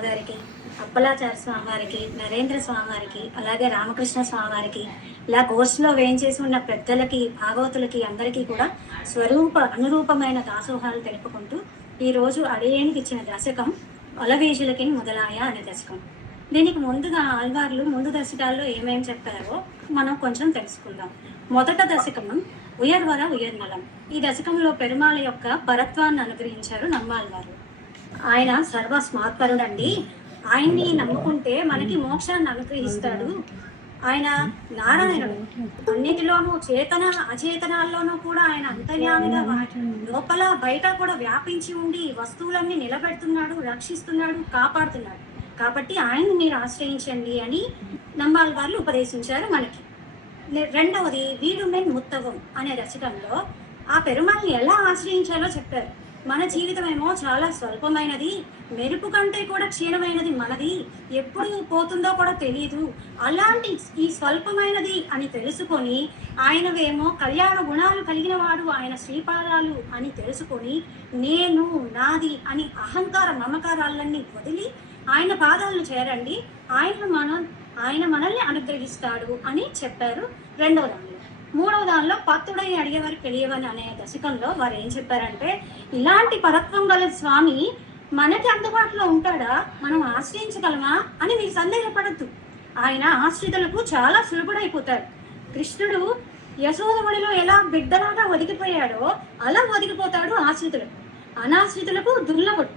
స్వామివారికి అప్పలాచార స్వామి వారికి నరేంద్ర స్వామివారికి అలాగే రామకృష్ణ స్వామివారికి ఇలా కోర్సులో వేయించేసి ఉన్న పెద్దలకి భాగవతులకి అందరికీ కూడా స్వరూప అనురూపమైన దాసోహాలు తెలుపుకుంటూ ఈరోజు అడియేనికి ఇచ్చిన దశకం అలవేజులకి మొదలాయ అనే దశకం. దీనికి ముందుగా ఆల్వార్లు ముందు దశకాల్లో ఏమేమి చెప్పారో మనం కొంచెం తెలుసుకుందాం. మొదట దశకం ఉయర్వర ఉయర్నలం ఈ దశకంలో పెరుమాళ యొక్క పరత్వాన్ని అనుగ్రహించారు నమ్మాల్వారు ఆయన సర్వ స్మాత్పరుడండి ఆయన్ని నమ్ముకుంటే మనకి మోక్షాన్ని అనుగ్రహిస్తాడు. ఆయన నారాయణుడు. అన్నిటిలోనూ చేతన అచేతనాల్లోనూ కూడా ఆయన అంతర్యామిగా లోపల బయట కూడా వ్యాపించి ఉండి వస్తువులన్నీ నిలబెడుతున్నాడు రక్షిస్తున్నాడు కాపాడుతున్నాడు. కాబట్టి ఆయన్ని మీరు ఆశ్రయించండి అని నమ్మాల్ వాళ్ళు ఉపదేశించారు మనకి. రెండవది వీడు మెన్ ముత్తవం అనే రచకంలో ఆ పెరుమాల్ని ఎలా ఆశ్రయించాలో చెప్పారు. మన జీవితం ఏమో చాలా స్వల్పమైనది. మెరుపు కంటే కూడా క్షీణమైనది మనది. ఎప్పుడు పోతుందో కూడా తెలియదు అలాంటి ఈ స్వల్పమైనది అని తెలుసుకొని ఆయనవేమో కళ్యాణ గుణాలు కలిగిన వాడు ఆయన శ్రీపాదాలు అని తెలుసుకొని నేను నాది అని అహంకార మమకారాలన్నీ వదిలి ఆయన పాదాలను చేరండి. ఆయన మన ఆయన మనల్ని అనుగ్రహిస్తాడు అని చెప్పారు రెండవ దానిలో మూడవ దానిలో పత్తుడని అడిగేవారు తెలియవని అనే దశకంలో వారు ఏం చెప్పారంటే ఇలాంటి పరత్వం గల స్వామి మనకి అందుబాటులో ఉంటాడా? మనం ఆశ్రయించగలమా? అని మీరు సందేహపడద్దు. ఆయన ఆశ్రితులకు చాలా సులభుడైపోతాడు కృష్ణుడు యశోదముడిలో ఎలా బిడ్డలాగా ఒదిగిపోయాడో అలా ఒదిగిపోతాడు ఆశ్రితులకు. అనాశ్రితులకు దుర్లభుడు.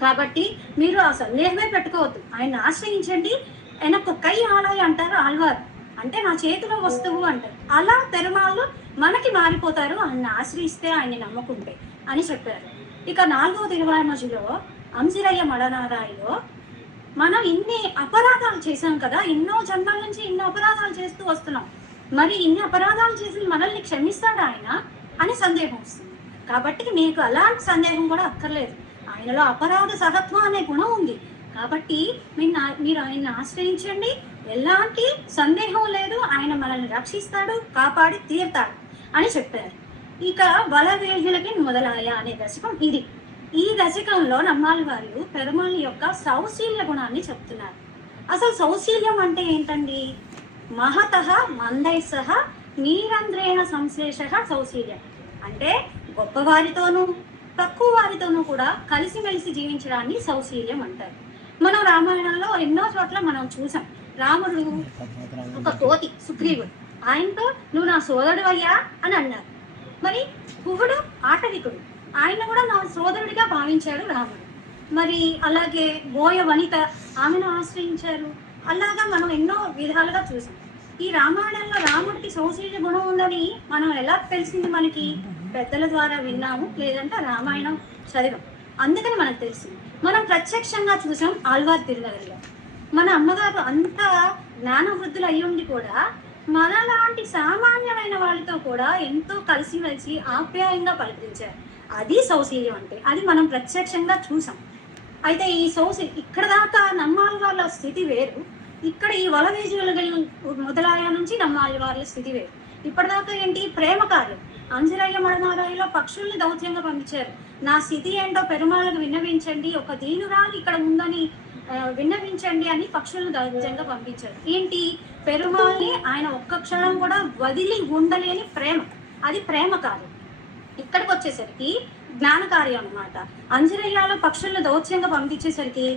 కాబట్టి మీరు ఆ సందేహమే పెట్టుకోవద్దు. ఆయన ఆశ్రయించండి. వెనక్కు కై ఆలయ అంటారు ఆల్వారు అంటే నా చేతిలో వస్తువు అంటారు. అలా పెరుమాళ్ళు మనకి మారిపోతారు ఆయన ఆశ్రయిస్తే ఆయన్ని నమ్ముకుంటే అని చెప్పారు. ఇక నాలుగో తిరువామజులో అంశిరయ్య మడనారాయిలో మనం ఇన్ని అపరాధాలు చేశాం కదా ఎన్నో జన్మల నుంచి ఇన్ని అపరాధాలు చేస్తూ వస్తున్నాం. మరి ఇన్ని అపరాధాలు చేసి మనల్ని క్షమిస్తాడా ఆయన? అని సందేహం వస్తుంది. కాబట్టి మీకు అలాంటి సందేహం కూడా అక్కర్లేదు. ఆయనలో అపరాధ సహత్వం అనే గుణం ఉంది. కాబట్టి మీరు నా- మీరు ఆయన్ని ఆశ్రయించండి. ఎలాంటి సందేహం లేదు. ఆయన మనల్ని రక్షిస్తాడు కాపాడి తీరుతాడు అని చెప్పారు. ఇక వల వేధులకి మొదలాయ అనే దశకం ఇది. ఈ దశకంలో నమ్మాలి వారు పెరుమాళ్ యొక్క సౌశీల్య గుణాన్ని చెప్తున్నారు. అసలు సౌశీల్యం అంటే ఏంటండి? మహత మందైసహ నీరంధ్రేణ సంశ్లేష సౌశీల్యం. అంటే గొప్పవారితోనూ తక్కువ వారితోనూ కూడా కలిసిమెలిసి జీవించడాన్ని సౌశీల్యం అంటారు. మనం రామాయణంలో ఎన్నో చోట్ల మనం చూసాం. రాముడు ఒక కోతి సుగ్రీవుడు. ఆయనతో నువ్వు నా సోదరుడు అయ్యా అని అన్నారు. మరి కుహుడు ఆటవికుడు. ఆయన కూడా నా సోదరుడిగా భావించాడు రాముడు. మరి అలాగే బోయ వనిత ఆమెను ఆశ్రయించారు. అలాగా మనం ఎన్నో విధాలుగా చూసాం. ఈ రామాయణంలో రాముడికి సౌశీల్య గుణం ఉందని మనం ఎలా తెలిసింది మనకి? పెద్దల ద్వారా విన్నాము లేదంటే రామాయణం చదివాం. అందుకని మనకు తెలిసింది. మనం ప్రత్యక్షంగా చూసాం ఆల్వార్ తిరునగరిలో. మన అమ్మగారు అంత జ్ఞానవృద్ధులు అయ్యుండి ఉండి కూడా మనలాంటి సామాన్యమైన వాళ్ళతో కూడా ఎంతో కలిసిమెలిసి ఆప్యాయంగా పలికించారు అది సౌశీల్యం అంటే అది మనం ప్రత్యక్షంగా చూసాం. అయితే ఈ సౌసి ఇక్కడ దాకా నమ్మాలి వాళ్ళ స్థితి వేరు. ఇక్కడ ఈ వలవేజుల మొదలాయ నుంచి నమ్మాలి వాళ్ళ స్థితి వేరు. ఇప్పటిదాకా ఏంటి? ప్రేమ కార్యం. అంజరయ్య మడనారాయలో పక్షుల్ని దౌత్యంగా పంపించారు. నా స్థితి ఏంటో పెరుమాళ్ళకు విన్నవించండి. ఒక దీనురాలు ఇక్కడ ఉందని విన్నవించండి అని పక్షులను దౌత్యంగా పంపించారు ఏంటి? పెరుమాళ్ళని ఆయన ఒక్క క్షణం కూడా వదిలి ఉండలేని ప్రేమ. అది ప్రేమ కాదు. ఇక్కడికి వచ్చేసరికి జ్ఞానకార్యం అనమాట అంజరయ్యాలో పక్షులను దౌత్యంగా పంపించేసరికి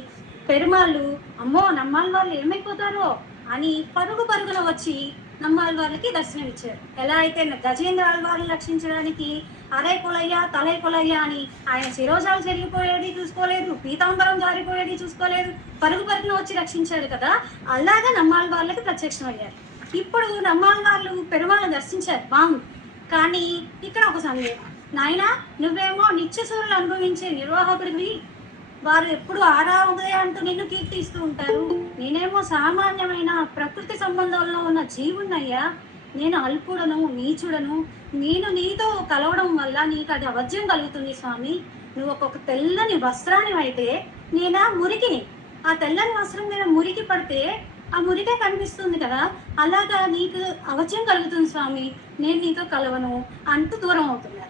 పెరుమాళ్ళు అమ్మో నమ్మాలి వాళ్ళు ఏమైపోతారో అని పరుగు పరుగున వచ్చి నమ్మాలి వాళ్ళకి దర్శనం ఇచ్చారు ఎలా అయితే గజేంద్ర ఆళ్వారిని రక్షించడానికి అరే కొలయ్యా తలై కొలయ్య అని ఆయన శిరోజాలు జరిగిపోయేది చూసుకోలేదు పీతాంబరం జారిపోయేది చూసుకోలేదు. పరుగు పరుగున వచ్చి రక్షించారు కదా అలాగా నమ్మాలి వాళ్ళకి ప్రత్యక్షమయ్యారు ఇప్పుడు నమ్మాలి వాళ్ళు పెరుమాళ్ళని దర్శించారు బాగుంది. కానీ ఇక్కడ ఒక సందేహం. నాయన నువ్వేమో నిత్యసూరులు అనుభవించే నిర్వాహకుడివి. వారు ఎప్పుడు ఆరా ఉదయ అంటూ నిన్ను కీర్తిస్తూ ఉంటారు. నేనేమో సామాన్యమైన ప్రకృతి సంబంధంలో ఉన్న జీవున్నయ్యా నేను అల్పుడను నీచుడను నేను నీతో కలవడం వల్ల నీకు అది అవజ్యం కలుగుతుంది స్వామి. నువ్వు ఒక తెల్లని వస్త్రాన్ని అయితే నేనా మురికిని ఆ తెల్లని వస్త్రం మీద మురికి పడితే ఆ మురికే కనిపిస్తుంది కదా. అలాగా నీకు అవజ్యం కలుగుతుంది స్వామి. నేను నీతో కలవను అంటూ దూరం అవుతున్నారు.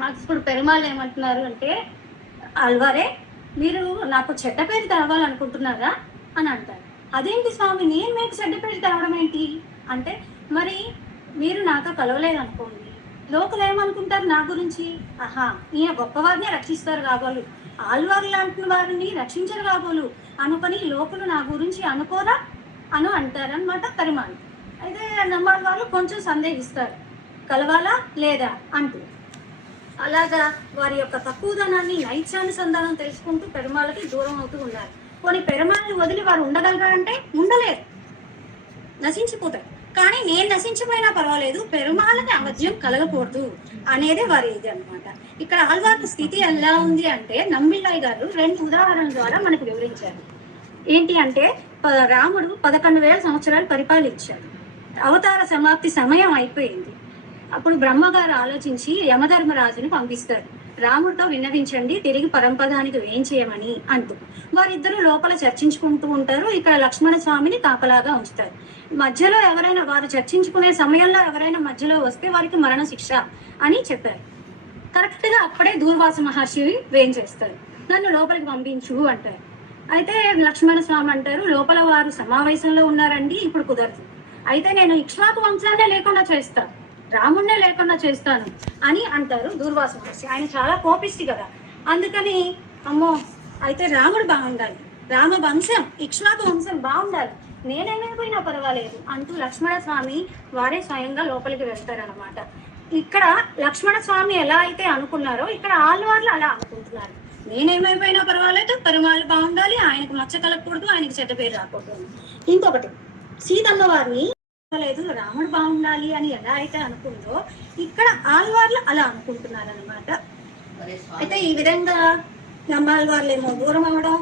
నాకు ఇప్పుడు పెరుమాళ్ళు ఏమంటున్నారు అంటే అల్వారే మీరు నాకు చెడ్డ పేరు తెలవాలనుకుంటున్నారా? అని అంటారు. అదేంటి స్వామి? నేను మీకు చెడ్డ పేరు తేవడం ఏంటి? అంటే మరి మీరు నాతో కలవలేదు అనుకోండి లోకలు ఏమనుకుంటారు నా గురించి? ఆహా ఈయన గొప్పవారిని రక్షిస్తారు కాబోలు. ఆల్వారు లాంటి వారిని రక్షించరు కాబోలు. అనుకొని లోకులు నా గురించి అనుకోరా? అను అంటారనమాట పరిమాణం. అయితే నమ్మాలి వాళ్ళు కొంచెం సందేహిస్తారు. కలవాలా లేదా? అంటూ. అలాగా వారి యొక్క తక్కువదనాన్ని నైత్యానుసంధానం తెలుసుకుంటూ పెరుమాళ్ళకి దూరం అవుతూ ఉన్నారు. కొన్ని పెరుమాళ్ళని వదిలి వారు ఉండగలరా అంటే ఉండలేరు. నశించిపోతారు. కానీ నేను నశించిపోయినా పర్వాలేదు పెరుమాళ్ళకి అవధ్యం కలగకూడదు అనేది వారి ఇది అనమాట ఇక్కడ ఆల్వార్ల స్థితి ఎలా ఉంది అంటే నమ్మిళ్ళాయి గారు రెండు ఉదాహరణల ద్వారా మనకు వివరించారు. ఏంటి అంటే ప- రాముడు పదకొండు వేల సంవత్సరాలు పరిపాలించాడు. అవతార సమాప్తి సమయం అయిపోయింది. అప్పుడు బ్రహ్మగారు ఆలోచించి యమధర్మరాజుని పంపిస్తారు. రాముడితో విన్నవించండి తిరిగి పరంపదానికి వేం చేయమని అంటూ. వారిద్దరూ లోపల చర్చించుకుంటూ ఉంటారు ఇక్కడ లక్ష్మణ స్వామిని కాపలాగా ఉంచుతారు. మధ్యలో ఎవరైనా వారు చర్చించుకునే సమయంలో ఎవరైనా మధ్యలో వస్తే వారికి మరణ శిక్ష అని చెప్పారు. కరెక్ట్గా అప్పుడే దూర్వాస మహర్షి వేయించేస్తారు నన్ను లోపలికి పంపించు అంటారు. అయితే లక్ష్మణ స్వామి అంటారు లోపల వారు సమావేశంలో ఉన్నారండి ఇప్పుడు కుదరదు. అయితే నేను ఇక్ష్వాకు వంశాన్నే లేకుండా చేస్తాను రాముణ్ణే లేకుండా చేస్తాను అని అంటారు దూర్వాస మహర్షి. ఆయన చాలా కోపిష్టి కదా. అందుకని అమ్మో అయితే రాముడు బాగుండాలి. రామ వంశం ఇక్ష్వాకు వంశం బాగుండాలి నేనేమైపోయినా పర్వాలేదు. అంటూ లక్ష్మణ స్వామి వారే స్వయంగా లోపలికి వెళ్తారనమాట ఇక్కడ లక్ష్మణ స్వామి ఎలా అయితే అనుకున్నారో ఇక్కడ ఆళ్వార్లు అలా అనుకుంటున్నారు. నేనేమైపోయినా పర్వాలేదు పెరుమాళ్ళు బాగుండాలి ఆయనకు మచ్చ కలగకూడదు ఆయనకి చెడ్డ పేరు రాకూడదు ఇంకొకటి సీతమ్మ వారిని లేదు రాముడు బాగుండాలి అని ఎలా అయితే అనుకుందో ఇక్కడ ఆళ్వార్లు అలా అనుకుంటున్నారు అనమాట అయితే ఈ విధంగా నమ్మాళ్ళవార్లేమో దూరం అవ్వడం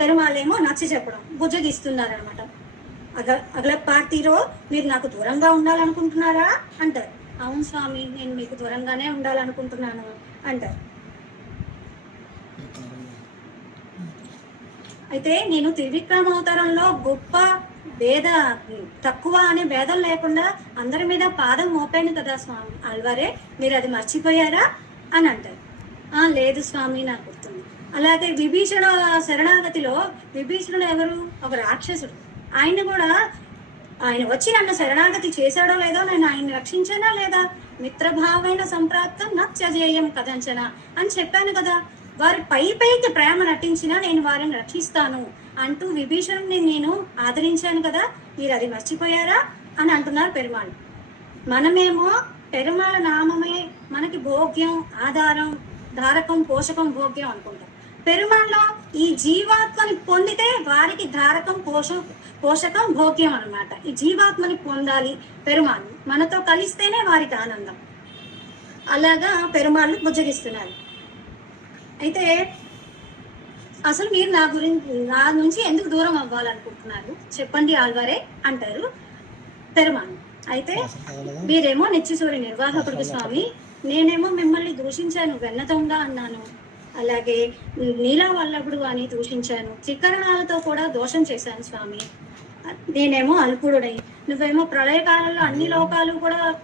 పెరుమాళ్ళేమో నచ్చ చెప్పడం బుజ్జగిస్తున్నారు అనమాట అగ అగల పార్టీలో మీరు నాకు దూరంగా ఉండాలనుకుంటున్నారా? అంటారు. అవును స్వామి నేను మీకు దూరంగానే ఉండాలనుకుంటున్నాను అంటారు. అయితే నేను త్రివిక్రమ అవతారంలో గొప్ప భేద తక్కువ అనే భేదం లేకుండా అందరి మీద పాదం మోపాను కదా స్వామి. అల్వారే మీరు అది మర్చిపోయారా? అని అంటారు. లేదు స్వామి నాకు గుర్తు అలాగే విభీషణ శరణాగతిలో విభీషణుడు ఎవరు? ఒక రాక్షసుడు. ఆయన కూడా ఆయన వచ్చి నన్ను శరణాగతి చేశాడో లేదో నేను ఆయన్ని రక్షించానా లేదా? మిత్రభావైన సంప్రాప్తం నత్యజేయం కథంచన అని చెప్పాను కదా. వారి పై పైకి ప్రేమ నటించినా నేను వారిని రక్షిస్తాను అంటూ విభీషణుని నేను ఆదరించాను కదా. మీరు అది మర్చిపోయారా? అని అంటున్నారు పెరుమాళ్. మనమేమో పెరుమాళ నామమే మనకి భోగ్యం ఆధారం ధారకం పోషకం భోగ్యం అనుకుంటాం. పెరుమాళ్ళలో ఈ జీవాత్మని పొందితే వారికి ధారకం పోష పోషకం భోగ్యం అన్నమాట. ఈ జీవాత్మని పొందాలి పెరుమాళ్ళు. మనతో కలిస్తేనే వారికి ఆనందం. అలాగా పెరుమాళ్ళు బుజ్జగిస్తున్నారు అయితే అసలు మీరు నా గురించి నా నుంచి ఎందుకు దూరం అవ్వాలనుకుంటున్నారు? చెప్పండి ఆల్వారే అంటారు పెరుమాళ్ళు. అయితే మీరేమో నెచ్చిసూరి నిర్వాహకుడు స్వామి నేనేమో మిమ్మల్ని దూషించాను వెన్నతంగా అన్నాను. అలాగే నీలా వల్లభుడు అని దూషించాను. త్రికరణాలతో కూడా దోషం చేశాను స్వామి. నేనేమో అల్పుడుడై నువ్వేమో ప్రళయకాలంలో అన్ని లోకాలు కూడా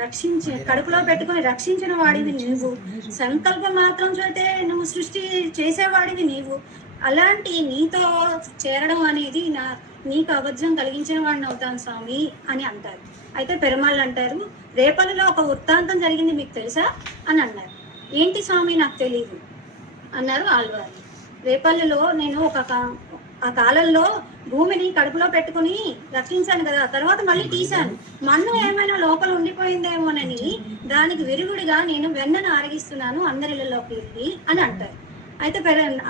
రక్షించి కడుపులో పెట్టుకొని రక్షించిన వాడివి నీవు. సంకల్పం మాత్రం చేతే నువ్వు సృష్టి చేసేవాడివి నీవు. అలాంటి నీతో చేరడం అనేది నా నీకు అబద్ధం కలిగించిన వాడిని అవుతాను స్వామి అని అంటారు. అయితే పెరుమాళ్ళు అంటారు రేపలలో ఒక వృత్తాంతం జరిగింది మీకు తెలుసా? అని అన్నారు. ఏంటి స్వామి? నాకు తెలియదు అన్నారు ఆళ్వారు రేపల్లిలో నేను ఒక ఆ కాలంలో భూమిని కడుపులో పెట్టుకుని రక్షించాను కదా తర్వాత మళ్ళీ తీశాను. మన్ను ఏమైనా లోపల ఉండిపోయిందేమోనని దానికి విరుగుడిగా నేను వెన్నను ఆరగిస్తున్నాను అందరిలోకి వెళ్ళి అని అంటారు. అయితే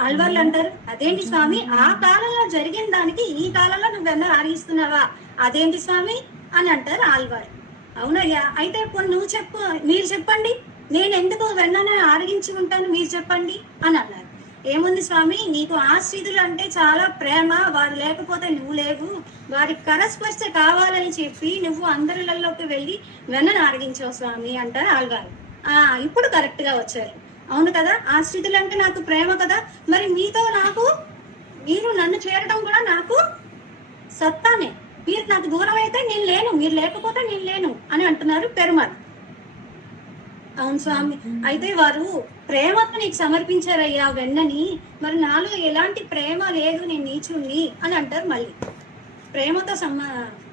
ఆళ్వార్లు అంటారు అదేంటి స్వామి ఆ కాలంలో జరిగిన దానికి ఈ కాలంలో నువ్వు వెన్న ఆరగిస్తున్నావా? అదేంటి స్వామి? అని అంటారు ఆళ్వారు అవునయ్యా అయితే ఇప్పుడు నువ్వు చెప్పు మీరు చెప్పండి. నేను ఎందుకు వెన్నని ఆరగించి ఉంటాను మీరు చెప్పండి అని అన్నారు. ఏముంది స్వామి నీకు ఆశ్రితులు అంటే చాలా ప్రేమ వారు లేకపోతే నువ్వు లేవు. వారికి కరస్పర్శ కావాలని చెప్పి నువ్వు అందరిలోకి వెళ్ళి వెన్నను ఆరగించావు స్వామి అంటారు ఆల్గారు. ఆ ఇప్పుడు కరెక్ట్గా వచ్చారు. అవును కదా ఆశ్రితులు అంటే నాకు ప్రేమ కదా. మరి మీతో నాకు మీరు నన్ను చేరడం కూడా నాకు సత్తానే. మీరు నాకు దూరం అయితే నేను లేను మీరు లేకపోతే నేను లేను అని అంటున్నారు పెరుమాళ్ అవును స్వామి. అయితే వారు ప్రేమతో నీకు సమర్పించారయ్యా వెన్నని. మరి నాలో ఎలాంటి ప్రేమ లేదు నేను నీచుణ్ణి అని అంటారు మళ్ళీ. ప్రేమతో సమ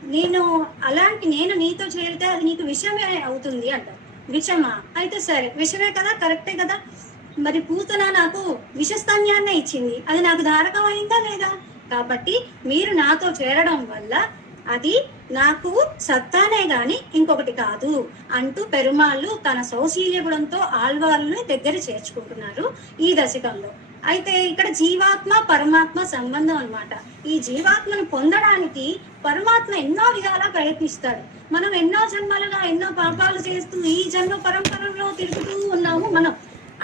నేను అలాంటి నేను నీతో చేరితే అది నీకు విషయమే అవుతుంది అంటారు. విషమా? అయితే సరే విషమే కదా కరెక్టే కదా. మరి పూతన నాకు విషస్తన్యాన్నే ఇచ్చింది. అది నాకు ధారకం అయిందా లేదా? కాబట్టి మీరు నాతో చేరడం వల్ల అది నాకు సత్తానే గాని ఇంకొకటి కాదు అంటూ పెరుమాళ్ళు తన సౌశీల్యగుణంతో ఆళ్వార్లను దగ్గర చేర్చుకుంటున్నారు ఈ దశకంలో. అయితే ఇక్కడ జీవాత్మ పరమాత్మ సంబంధం అనమాట ఈ జీవాత్మను పొందడానికి పరమాత్మ ఎన్నో విధాలా ప్రయత్నిస్తాడు. మనం ఎన్నో జన్మలుగా ఎన్నో పాపాలు చేస్తూ ఈ జన్మ పరంపరలో తిరుగుతూ ఉన్నాము మనం.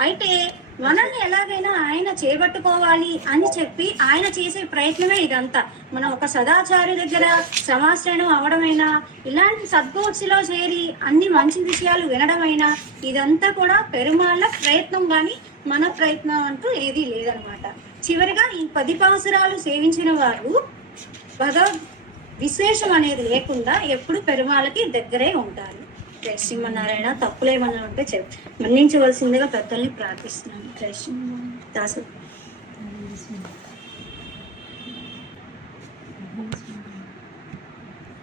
అయితే మనల్ని ఎలాగైనా ఆయన చేపట్టుకోవాలి అని చెప్పి ఆయన చేసే ప్రయత్నమే ఇదంతా. మనం ఒక సదాచారి దగ్గర సమాశ్రయం అవడమైనా ఇలాంటి సద్గోష్ఠిలో చేరి అన్ని మంచి విషయాలు వినడమైనా ఇదంతా కూడా పెరుమాళ్ళ ప్రయత్నం కానీ మన ప్రయత్నం అంటూ ఏదీ లేదనమాట చివరిగా ఈ పది పాసురాలు సేవించిన వారు భగవద్ విశేషం అనేది లేకుండా ఎప్పుడు పెరుమాళ్ళకి దగ్గరే ఉంటారు. జై శ్రీమన్నారాయణ. తప్పులేమన్నా ఉంటే చెప్ మన్నించవలసిందిగా పెద్దల్ని ప్రార్థిస్తున్నాను జై శ్రీమన్నారాయణ. దాసు.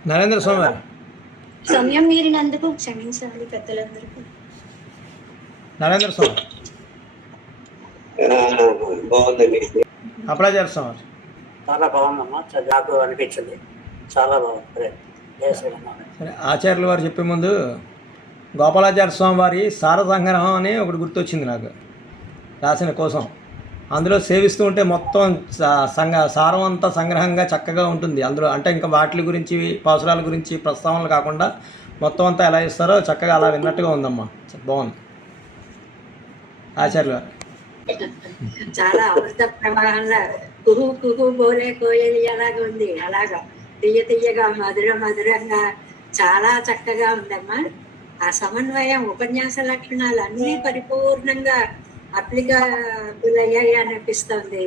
నరేంద్ర స్వామి. సమయం మీరినందుకు క్షమించాలి పెద్దలందరికీ. నరేంద్ర స్వామి. బాగుందండి. వారు చాలా బాగుందమ్మా. నాకు అనిపించింది. చాలా బాగుంది. సరే ఆచార్యుల వారు చెప్పే ముందు గోపాలాచార్య స్వామి వారి సార సంగ్రహం అని ఒకటి గుర్తొచ్చింది నాకు రాసిన కోసం. అందులో సేవిస్తూ ఉంటే మొత్తం సంగ సారం అంతా సంగ్రహంగా చక్కగా ఉంటుంది. అందులో అంటే ఇంకా వాటి గురించి పాసురాల గురించి ప్రస్తావనలు కాకుండా మొత్తం అంతా ఎలా ఇస్తారో చక్కగా అలా విన్నట్టుగా ఉందమ్మా. బాగుంది. ఆచార్యుల చాలా అమృత ప్రవాహంలా కుహు కుహు బోలే కోయలి అలాగ ఉంది అలాగా. తీయ తీయగా మధుర మధురంగా చాలా చక్కగా ఉందమ్మా. ఆ సమన్వయం ఉపన్యాస లక్షణాలు అన్నీ పరిపూర్ణంగా అప్లికబుల్ అయ్యాయి అనిపిస్తుంది.